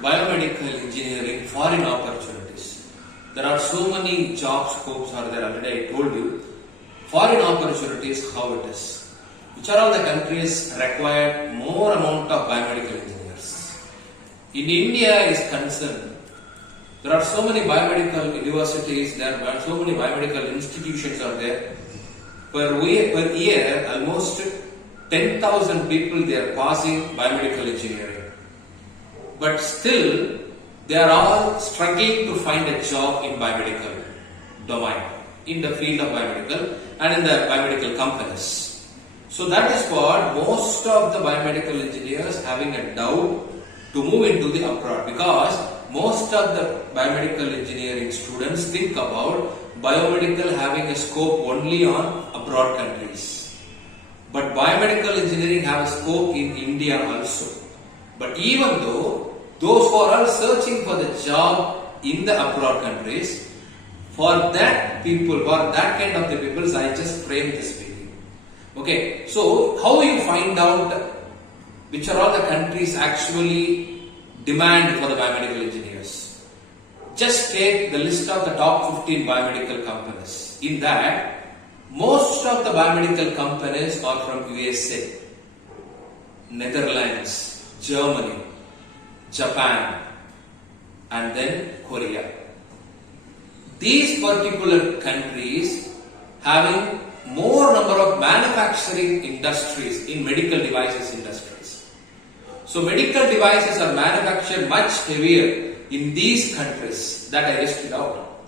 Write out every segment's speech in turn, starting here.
biomedical engineering, foreign opportunities. There are so many job scopes are there already. I told you. Foreign opportunities, how it is. Which are all the countries require more amount of biomedical engineers? In India is concerned, there are so many biomedical universities, there are so many biomedical institutions are there. Per year, almost 10,000 people they are passing biomedical engineering. But still, they are all struggling to find a job in biomedical domain, in the field of biomedical and in the biomedical companies. So that is what most of the biomedical engineers having a doubt to move into the abroad, because most of the biomedical engineering students think about biomedical having a scope only on abroad countries. But biomedical engineering have a scope in India also. But even though those who are all searching for the job in the abroad countries, for that people, for that kind of the people, I just frame this video. Okay, so how you find out which are all the countries actually demand for the biomedical engineers? Just take the list of the top 15 biomedical companies. In that, most of the biomedical companies are from USA, Netherlands, Germany, Japan, and then Korea. These particular countries having more number of manufacturing industries in medical devices industries. So medical devices are manufactured much heavier in these countries that I listed out.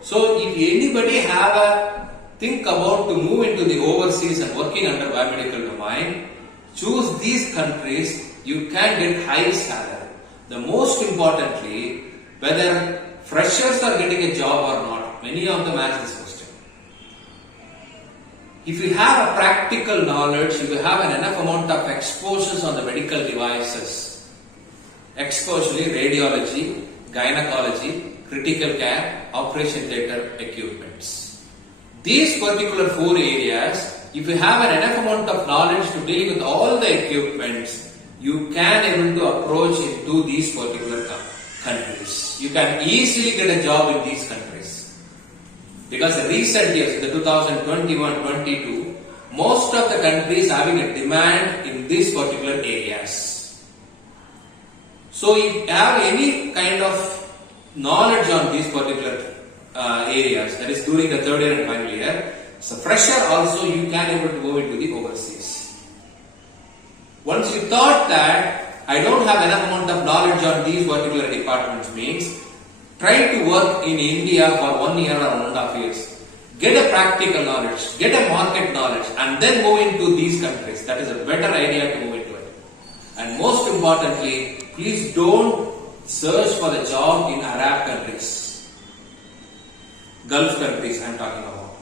So if anybody have a think about to move into the overseas and working under biomedical domain, choose these countries, you can get high salary. The most importantly, whether freshers are getting a job or not, many of them ask this question. If you have a practical knowledge, if you have an enough amount of exposures on the medical devices, especially radiology, gynecology, critical care, operation theatre equipments. These particular 4 areas, if you have an enough amount of knowledge to deal with all the equipments, you can able to approach into these particular countries. You can easily get a job in these countries. Because in recent years, in the 2021-22, most of the countries having a demand in these particular areas. So if you have any kind of knowledge on these particular areas, that is during the 3rd year and final year, so fresher also you can able to go into the overseas. Once you thought that I don't have enough amount of knowledge on these particular departments, means try to work in India for 1 year or 1.5 years. Get a practical knowledge, get a market knowledge, and then move into these countries. That is a better idea to move into it. And most importantly, please don't search for the job in Arab countries, Gulf countries I am talking about.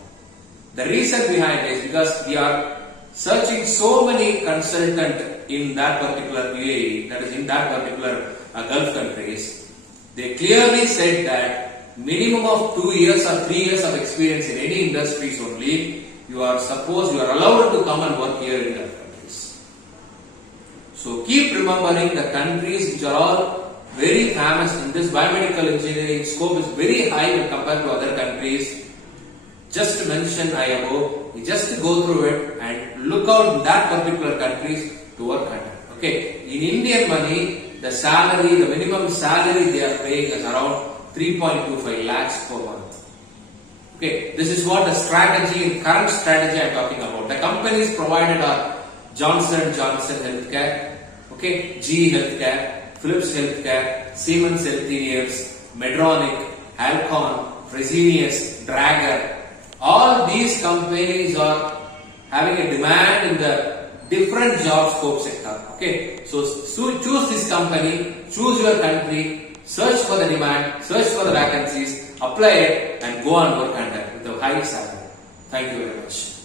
The reason behind it is because we are searching so many consultants in that particular UAE, that is in that particular Gulf countries. They clearly said that minimum of 2 years or 3 years of experience in any industries only, you are allowed to come and work here in Gulf countries. So keep remembering the countries which are all very famous in this biomedical engineering scope is very high when compared to other countries. Just to mention above, you just go through it and look out in that particular countries to work under. Okay, in Indian money, the salary, the minimum salary they are paying is around 3.25 lakhs per month. Okay, this is what the strategy, current strategy I am talking about. The companies provided are Johnson & Johnson Healthcare, okay, GE Healthcare, Philips Healthcare, Siemens Healthineers, Medtronic, Alcon, Fresenius, Drager. All these companies are having a demand in the different job scope sector. Okay, so choose this company, choose your country, search for the demand, search for the vacancies, apply it, and go on work under with a high salary. Thank you very much.